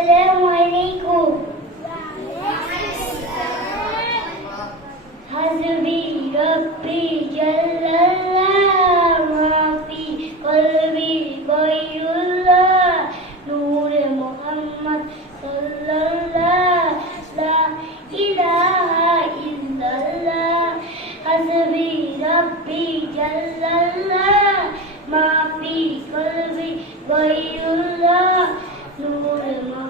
Allah, my feet will be by you, Lord, Lord, Lord.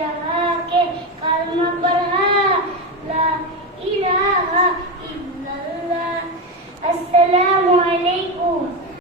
जहाके कलमा पढ़ा ला इलाहा इल्लल्लाह अस्सलामुअलैकुम